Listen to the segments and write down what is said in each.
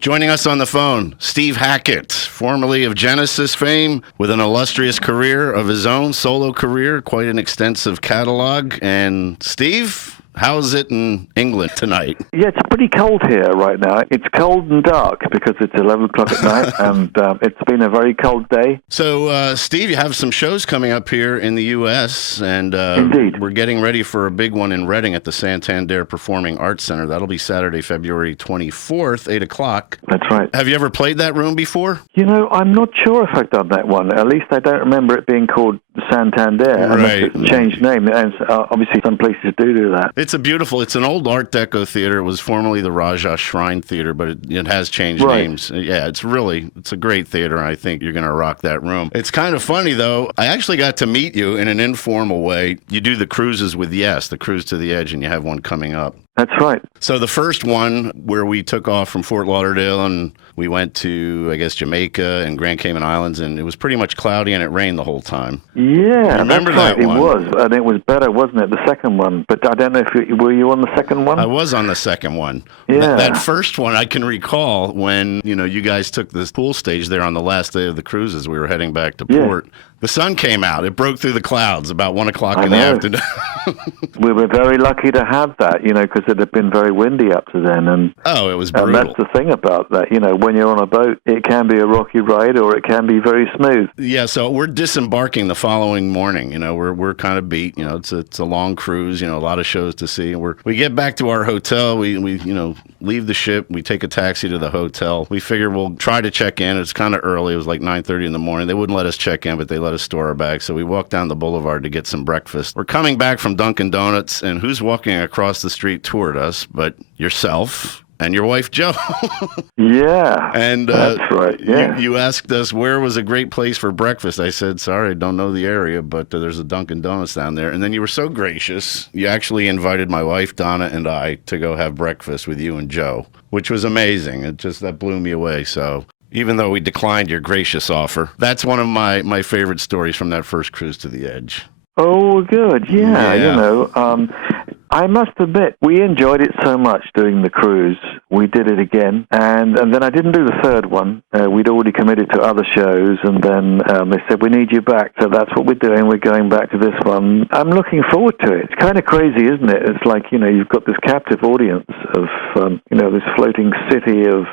Joining us on the phone, Steve Hackett, formerly of Genesis fame, with an illustrious career of his own, solo career, quite an extensive catalog. And Steve, how's it in England tonight? Yeah, it's pretty cold here right now. It's cold and dark because it's 11 o'clock at night, and it's been a very cold day. So, Steve, you have some shows coming up here in the U.S., and Indeed. We're getting ready for a big one in Reading at the Santander Performing Arts Center. That'll be Saturday, February 24th, 8 o'clock. That's right. Have you ever played that room before? You know, I'm not sure if I've done that one. At least I don't remember it being called Santander, unless it's changed name. And obviously some places do that. It's it's an old Art Deco theater. It was formerly the Raja Shrine Theater, but it has changed names. Yeah, it's a great theater, and I think you're going to rock that room. It's kind of funny, though. I actually got to meet you in an informal way. You do the cruises with Yes, the Cruise to the Edge, and you have one coming up. That's right. So the first one, where we took off from Fort Lauderdale and we went to, I guess, Jamaica and Grand Cayman Islands, and it was pretty much cloudy and it rained the whole time. Yeah, remember that's right. That one? It was, and it was better, wasn't it, the second one? But I don't know if were you on the second one? I was on the second one. Yeah. That first one, I can recall when, you guys took the pool stage there on the last day of the cruises. We were heading back to port. The sun came out. It broke through the clouds about 1 o'clock in the afternoon. We were very lucky to have that, because it had been very windy up to then. And it was brutal. And that's the thing about that. When you're on a boat, it can be a rocky ride or it can be very smooth. Yeah, so we're disembarking the following morning. We're kind of beat. It's a long cruise. A lot of shows to see. And we get back to our hotel. We leave the ship. We take a taxi to the hotel. We figure we'll try to check in. It's kind of early. It was like 9:30 in the morning. They wouldn't let us check in, but they let us store our bags. So we walked down the boulevard to get some breakfast. We're coming back from Dunkin' Donuts, and who's walking across the street toward us but yourself and your wife, Jo? Yeah, and that's right. Yeah, you asked us where was a great place for breakfast. I said, sorry, I don't know the area, but there's a Dunkin' Donuts down there. And then you were so gracious. You actually invited my wife, Donna, and I to go have breakfast with you and Jo, which was amazing. That blew me away. So even though we declined your gracious offer, that's one of my favorite stories from that first cruise to the Edge. Oh, good. Yeah. I must admit, we enjoyed it so much doing the cruise. We did it again, and then I didn't do the third one. We'd already committed to other shows, and then they said, we need you back, so that's what we're doing. We're going back to this one. I'm looking forward to it. It's kind of crazy, isn't it? It's like, you've got this captive audience of, this floating city of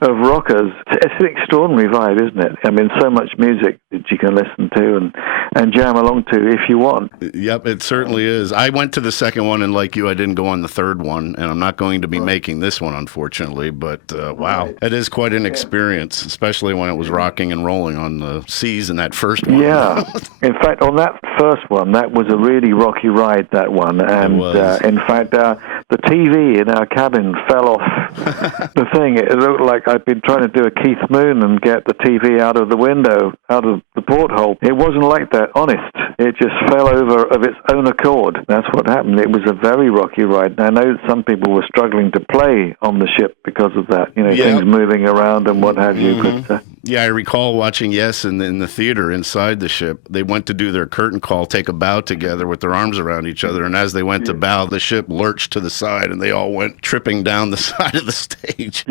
rockers. It's an extraordinary vibe, isn't it? I mean, so much music that you can listen to and jam along to if you want. Yep, it certainly is. I went to the second one, and like you, I didn't go on the third one, and I'm not going to be making this one, unfortunately, but wow, it is quite an experience, especially when it was rocking and rolling on the seas in that first one. Yeah. In fact, on that first one, that was a really rocky ride, that one, and in fact, the TV in our cabin fell off the thing. It looked like I'd been trying to do a Keith Moon and get the TV out of the window, out of the porthole. It wasn't like that, honest. It just fell over of its own accord. That's what happened. It was a very rocky ride. And I know that some people were struggling to play on the ship because of that, things moving around and what have you. But, I recall watching Yes in the theater inside the ship. They went to do their curtain call, take a bow together with their arms around each other, and as they went to bow, the ship lurched to the side, and they all went tripping down the side of the stage.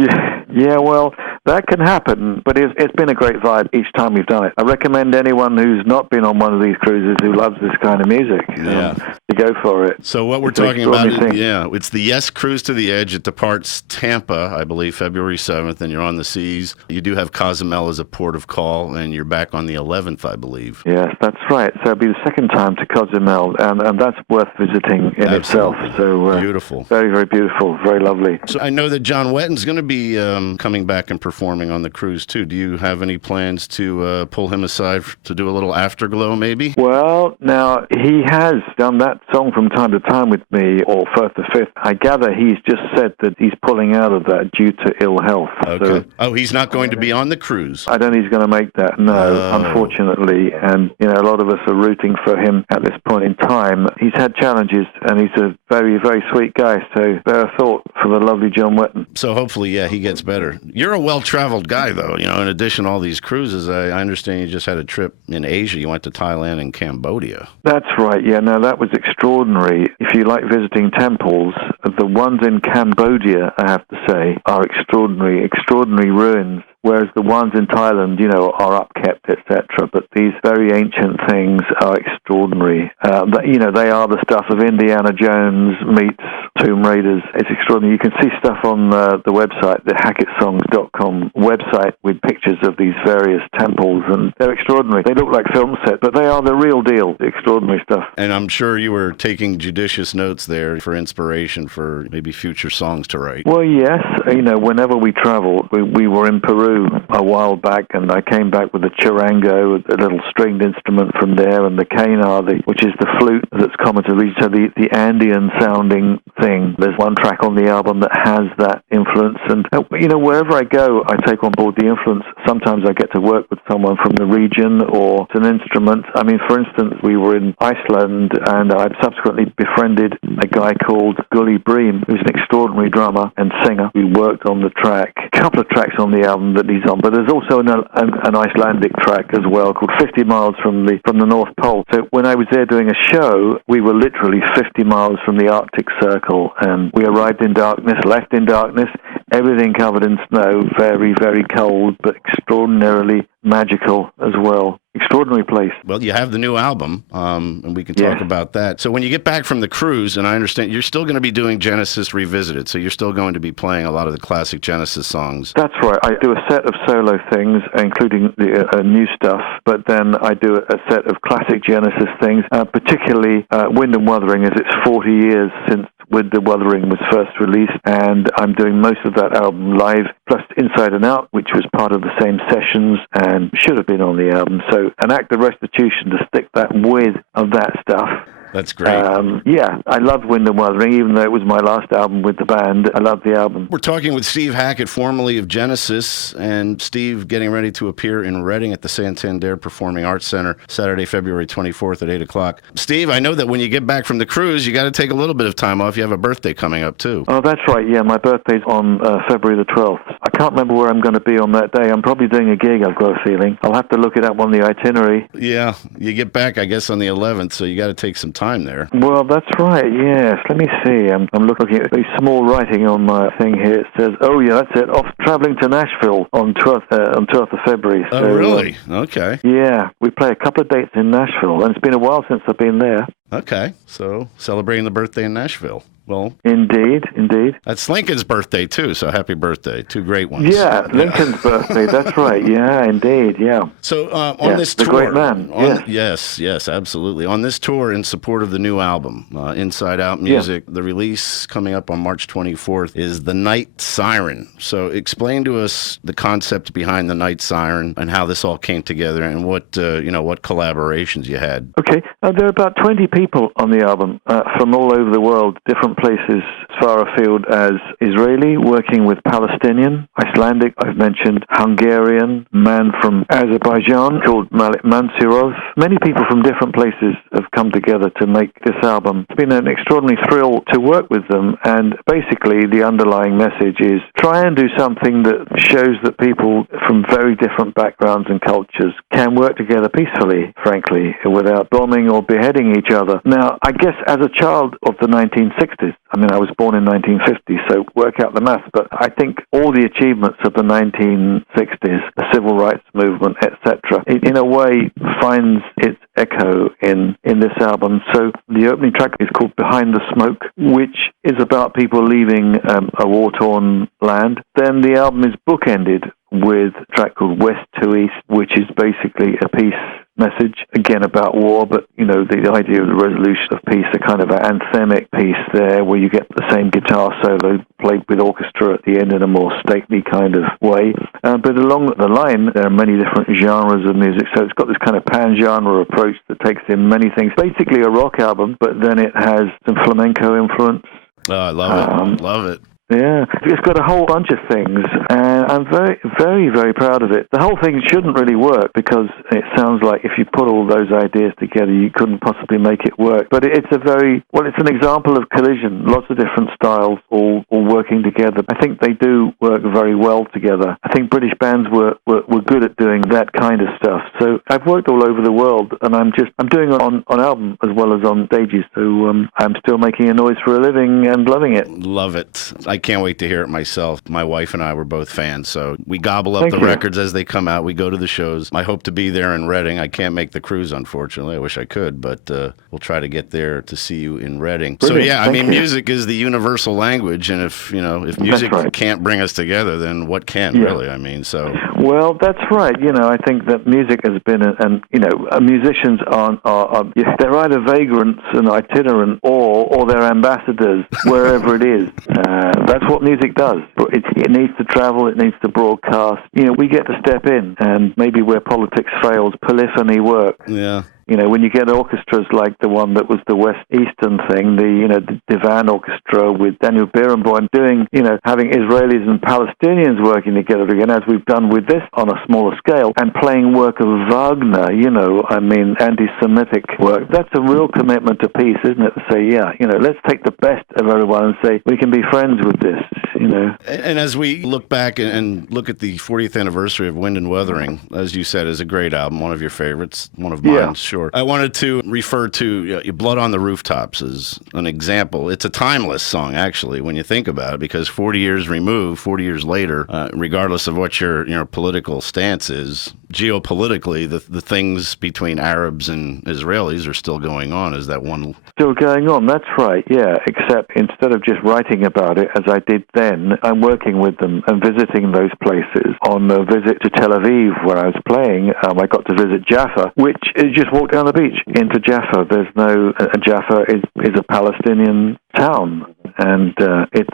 Yeah, well, that can happen, but it's been a great vibe each time we've done it. I recommend anyone who's not been on one of these cruises who loves this kind of music to go for it. So what we're talking about it's the Yes Cruise to the Edge. It departs Tampa, I believe, February 7th, and you're on the seas. You do have Cozumel as a port of call, and you're back on the 11th, I believe. Yes, that's right. So it'll be the second time to Cozumel, and that's worth visiting in itself. So beautiful. Very, very beautiful. Very lovely. So I know that John Wetton's going to be coming back and performing on the cruise, too. Do you have any plans to pull him aside to do a little afterglow, maybe? Well, now, he has done that song from time to time with me, or First to Fifth. I gather he's just said that he's pulling out of that due to ill health. Okay. So, he's not going to be on the cruise? I don't think he's going to make that, no, unfortunately. And, a lot of us are rooting for him at this point in time. He's had challenges, and he's a very, very sweet guy, so bear a thought for the lovely John Wetton. So hopefully, he gets better. You're a well-traveled guy, though. You know, in addition to all these cruises, I understand you just had a trip in Asia. You went to Thailand and Cambodia. That's right, yeah. No, that was extraordinary. If you like visiting temples, the ones in Cambodia, I have to say, are extraordinary ruins. Whereas the ones in Thailand, you know, are upkept, etc. But these very ancient things are extraordinary. You know, they are the stuff of Indiana Jones meets Tomb Raiders. It's extraordinary. You can see stuff on the website, the HackettSongs.com website, with pictures of these various temples, and they're extraordinary. They look like film sets, but they are the real deal. Extraordinary stuff. And I'm sure you were taking judicious notes there for inspiration for maybe future songs to write. Well, yes. You know, whenever we travel, we were in Peru a while back, and I came back with a charango, a little stringed instrument from there, and the quena, which is the flute that's common to the region, so the Andean-sounding thing. There's one track on the album that has that influence, and, you know, wherever I go, I take on board the influence. Sometimes I get to work with someone from the region, or it's an instrument. I mean, for instance, we were in Iceland, and I've subsequently befriended a guy called Gully Bream, who's an extraordinary drummer and singer. We worked on the track, a couple of tracks on the album that he's on, but there's also an Icelandic track as well called 50 Miles from the North Pole. So when I was there doing a show, we were literally 50 miles from the Arctic Circle, and we arrived in darkness, left in darkness, everything covered in snow, very, very cold, but extraordinarily magical as well. Extraordinary place. Well, you have the new album, and we can talk about that. So when you get back from the cruise, and I understand you're still going to be doing Genesis Revisited, so you're still going to be playing a lot of the classic Genesis songs. That's right. I do a set of solo things, including the new stuff, but then I do a set of classic Genesis things, particularly Wind and Wuthering, as it's 40 years since Wind and Wuthering was first released, and I'm doing most of that album live, plus Inside and Out, which was part of the same sessions and should have been on the album. So an act of restitution to stick that with of that stuff. That's great. Yeah, I love Wind and Wuthering, even though it was my last album with the band. I love the album. We're talking with Steve Hackett, formerly of Genesis, and Steve getting ready to appear in Reading at the Santander Performing Arts Center, Saturday, February 24th at 8 o'clock. Steve, I know that when you get back from the cruise, you got to take a little bit of time off. You have a birthday coming up, too. Oh, that's right. Yeah, my birthday's on February the 12th. I can't remember where I'm going to be on that day. I'm probably doing a gig, I've got a feeling. I'll have to look it up on the itinerary. Yeah, you get back, I guess, on the 11th, so you got to take some time there. Well, that's right, yes. Let me see. I'm looking at the small writing on my thing here. It says, oh, yeah, that's it. Off traveling to Nashville on 12th of February. So, oh, really? Okay. Yeah, we play a couple of dates in Nashville, and it's been a while since I've been there. Okay, so celebrating the birthday in Nashville. Well, indeed. That's Lincoln's birthday, too, so happy birthday. Two great ones. Yeah, Lincoln's birthday, that's right. Yeah, indeed, yeah. So on this tour... the great man, Yes, absolutely. On this tour in support of the new album, Inside Out Music, the release coming up on March 24th is the Night Siren. So explain to us the concept behind the Night Siren and how this all came together and what collaborations you had. Okay, there are about 20 people on the album from all over the world, different places as far afield as Israeli, working with Palestinian, Icelandic, I've mentioned, Hungarian, man from Azerbaijan called Malik Mansirov. Many people from different places have come together to make this album. It's been an extraordinary thrill to work with them, and basically the underlying message is try and do something that shows that people from very different backgrounds and cultures can work together peacefully, frankly, without bombing or beheading each other. Now, I guess as a child of the 1960s, I mean, I was born in 1950, so work out the math, but I think all the achievements of the 1960s, the civil rights movement, etc., in a way finds its echo in this album. So the opening track is called Behind the Smoke, which is about people leaving a war-torn land. Then the album is bookended with a track called West to East, which is basically a peace message, again about war, but, you know, the idea of the resolution of peace, a kind of an anthemic piece there where you get the same guitar solo played with orchestra at the end in a more stately kind of way. But along the line, there are many different genres of music, so it's got this kind of pan-genre approach that takes in many things. Basically a rock album, but then it has some flamenco influence. Oh, I love it. Love it. Yeah, it's got a whole bunch of things, and I'm very, very, very proud of it. The whole thing shouldn't really work because it sounds like if you put all those ideas together, you couldn't possibly make it work. But it's it's an example of collision, lots of different styles all working together. I think they do work very well together. I think British bands were good at doing that kind of stuff. So I've worked all over the world, and I'm doing it on album as well as on stages. So I'm still making a noise for a living and loving it. Love it. I can't wait to hear it myself. My wife and I were both fans, so we gobble up the records as they come out. We go to the shows. I hope to be there in Reading. I can't make the cruise, unfortunately. I wish I could, but we'll try to get there to see you in Reading. Brilliant. So yeah, I mean, music is the universal language, and if music can't bring us together, then what can, really? I mean, so. Well, that's right. I think that music has been, musicians are they're either vagrants and itinerant, or they're ambassadors wherever it is. That's what music does. It needs to travel. It needs to broadcast. We get to step in, and maybe where politics fails, polyphony works. Yeah. When you get orchestras like the one that was the West Eastern thing, the Divan Orchestra with Daniel Barenboim doing, having Israelis and Palestinians working together again, as we've done with this on a smaller scale, and playing work of Wagner, anti-Semitic work. That's a real commitment to peace, isn't it? To say, let's take the best of everyone and say, we can be friends with this, And as we look back and look at the 40th anniversary of Wind and Wuthering, as you said, is a great album, one of your favorites, one of mine, sure. I wanted to refer to Blood on the Rooftops as an example. It's a timeless song, actually, when you think about it, because 40 years removed, 40 years later, regardless of what your political stance is, geopolitically, the things between Arabs and Israelis are still going on. Is that one? Still going on, that's right, yeah, except instead of just writing about it, as I did then, I'm working with them and visiting those places. On a visit to Tel Aviv, where I was playing, I got to visit Jaffa, which is just walk down the beach into Jaffa. Jaffa is a Palestinian town, and it's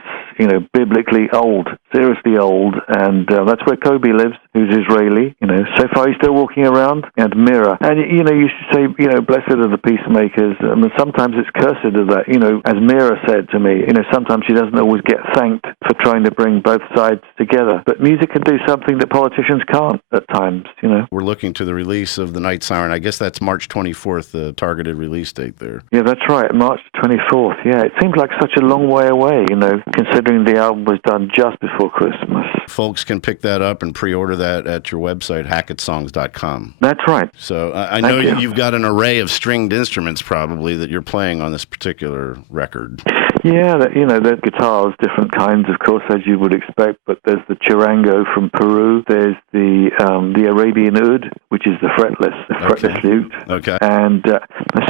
biblically old, seriously old, and that's where Kobe lives, who's Israeli. So far he's still walking around. And Mira, and you say, blessed are the peacemakers. I mean, sometimes it's cursed of that. As Mira said to me, sometimes she doesn't always get thanked for trying to bring both sides together. But music can do something that politicians can't at times. We're looking to the release of the Night Siren. I guess that's March 24th, the targeted release date there. Yeah, that's right, March 24th. Yeah, it seems like such a long way away, considering the album was done just before Christmas. Folks can pick that up and pre-order that at your website, hackettsongs.com. That's right. So I know you've got an array of stringed instruments probably that you're playing on this particular record. Yeah, there's guitars, different kinds, of course, as you would expect, but there's the charango from Peru, there's the Arabian oud, which is the fretless lute, and a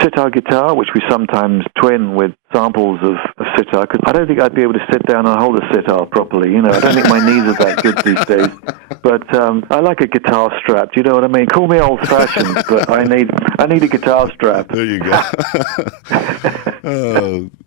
sitar guitar, which we sometimes twin with samples of sitar, because I don't think I'd be able to sit down and hold a sitar properly, I don't think my knees are that good these days, but I like a guitar strap, do you know what I mean? Call me old-fashioned, but I need a guitar strap. There you go.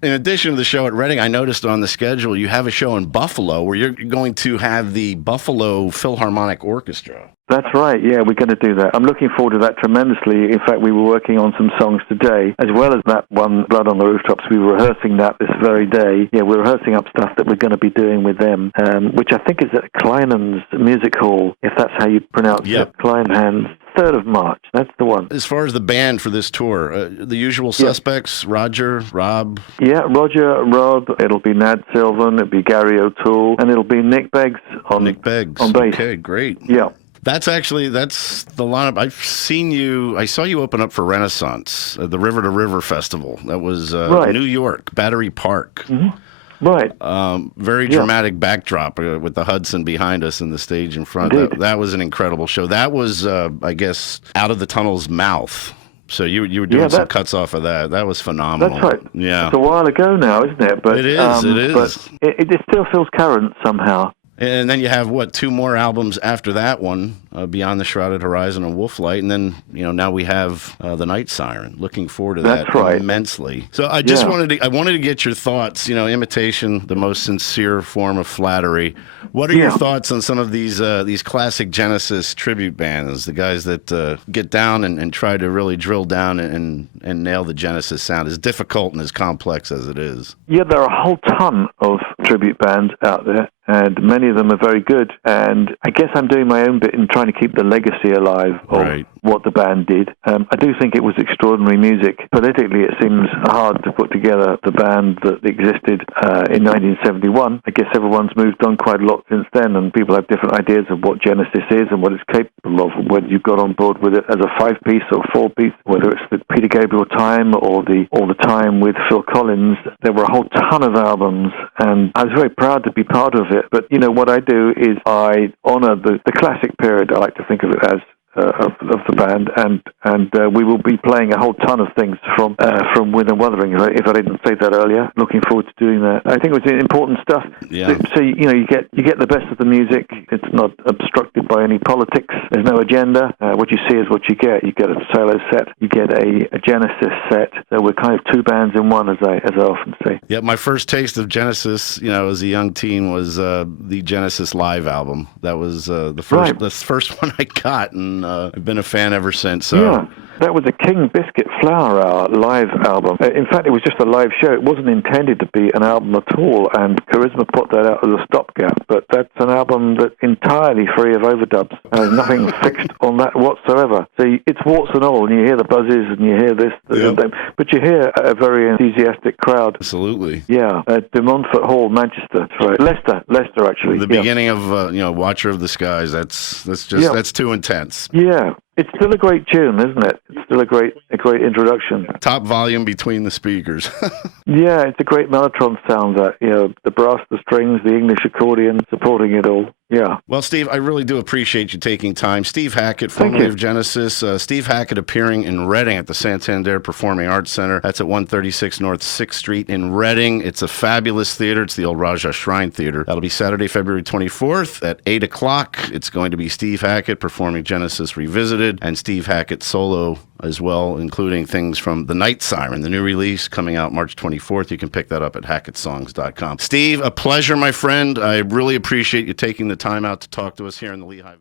In addition to the show at Reading, I noticed on the schedule you have a show in Buffalo where you're going to have the Buffalo Philharmonic Orchestra. That's right, yeah, we're going to do that. I'm looking forward to that tremendously. In fact, we were working on some songs today, as well as that one, Blood on the Rooftops. We were rehearsing that this very day. Yeah, we're rehearsing up stuff that we're going to be doing with them, which I think is at Kleinen's Music Hall, if that's how you pronounce it. Kleinen's. 3rd of March. That's the one. As far as the band for this tour, the usual suspects, Roger, Rob? Yeah, Roger, Rob, it'll be Nad Sylvan, it'll be Gary O'Toole, and it'll be Nick Beggs on bass. Okay, great. Yeah. That's the lineup. I saw you open up for Renaissance at the River to River Festival. That was New York, Battery Park. Mm-hmm. Right. Very dramatic backdrop with the Hudson behind us and the stage in front. That was an incredible show. That was, I guess, Out of the Tunnel's Mouth. So you were doing some cuts off of that. That was phenomenal. That's right. Yeah. It's a while ago now, isn't it? But it is. But it still feels current somehow. And then you have, 2 more albums after that one Beyond the Shrouded Horizon and Wolflight, and then now we have the Night Siren. Looking forward to that immensely. So I just wanted to get your thoughts. Imitation, the most sincere form of flattery. What are your thoughts on some of these classic Genesis tribute bands, the guys that get down and try to really drill down and nail the Genesis sound, as difficult and as complex as it is? Yeah, there are a whole ton of tribute bands out there, and many of them are very good. And I guess I'm doing my own bit in trying to keep the legacy alive of what the band did. I do think it was extraordinary music. Politically, it seems hard to put together the band that existed in 1971. I guess everyone's moved on quite a lot since then, and people have different ideas of what Genesis is and what it's capable of, whether you've got on board with it as a 5-piece or 4-piece, whether it's the Peter Gabriel time or the time with Phil Collins. There were a whole ton of albums, and I was very proud to be part of it. But, what I do is I honor the classic period. I like to think of it as of the band, and we will be playing a whole ton of things from Wuthering. If I didn't say that earlier, looking forward to doing that. I think it was important stuff. Yeah. So you get the best of the music. It's not obstructed by any politics. There's no agenda. What you see is what you get. You get a solo set. You get a Genesis set. So we're kind of two bands in one, as I often say. Yeah, my first taste of Genesis, as a young teen, was the Genesis live album. That was the first one I got, and I've been a fan ever since. So. Yeah, that was a King Biscuit Flower Hour live album. In fact, it was just a live show. It wasn't intended to be an album at all, and Charisma put that out as a stopgap. But that's an album that's entirely free of overdubs. There's nothing fixed on that whatsoever. So it's warts and all, and you hear the buzzes, and you hear this, but you hear a very enthusiastic crowd. Absolutely. Yeah, at De Montfort Hall, Manchester. That's right. Leicester, actually. The beginning of Watcher of the Skies. That's too intense. Yeah. It's still a great tune, isn't it? It's still a great introduction. Top volume between the speakers. Yeah, it's a great Mellotron sound. That the brass, the strings, the English accordion supporting it all. Yeah. Well, Steve, I really do appreciate you taking time. Steve Hackett, formerly of Genesis. Steve Hackett appearing in Reading at the Santander Performing Arts Center. That's at 136 North 6th Street in Reading. It's a fabulous theater. It's the old Raja Shrine Theater. That'll be Saturday, February 24th at 8 o'clock. It's going to be Steve Hackett performing Genesis Revisited, and Steve Hackett solo as well, including things from the Night Siren, the new release coming out March 24th. You can pick that up at hackettsongs.com. Steve, a pleasure, my friend. I really appreciate you taking the time out to talk to us here in the Lehigh.